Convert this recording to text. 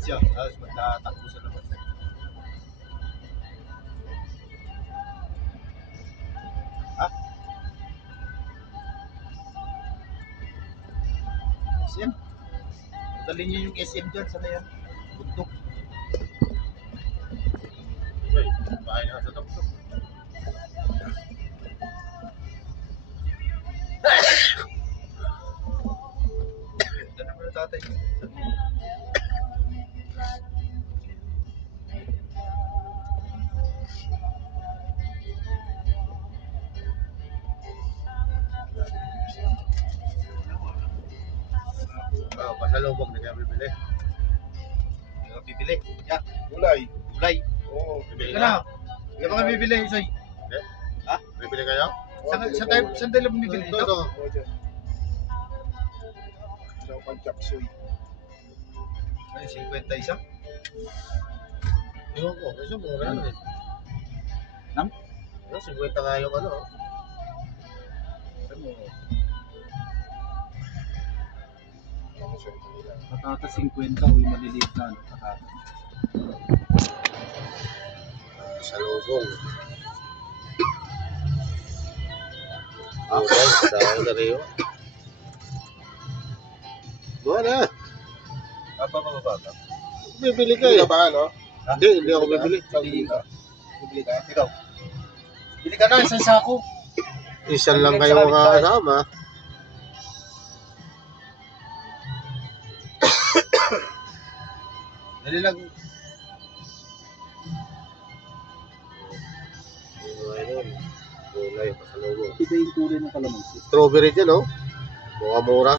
siya, tapos magtatakbo sa labas. Ha? SM? Dali niyo yung SM dyan, sana yan? Bundok. Uy, bahay na sa tuktok. Ito naman yung tatay. Pasalubong na kaya bibili. Yung bibili. Yeah. Gulay. Gulay. Oo, bibili Ito na. ka. Hindi ba ka bibili, Soy? Hindi? Ha? Bibili kayo? Saan tayo bumibili Ito, dito? ito. Isang panchaksoy. Ay, 51. Ewan ko, kasi mura yan eh. Nam? 50 nga yung ano. Patatas 50, uy, maliliit na, ano, patatas. Pasalubong. Okay, dahil na rin yun. Buwan na. Apa mababata? Bibili ka Bili eh. ka ba, no? Hindi ako bibili. Bili ka. Bibili ka? Ikaw? Bili ka na, isang sako. Isan lang kayo mga kasama. Dali lang. Ayun, gulay, pasalubong. Iba yung kulay ng kalamansi. Strawberry dyan, oh. Mukhang mura.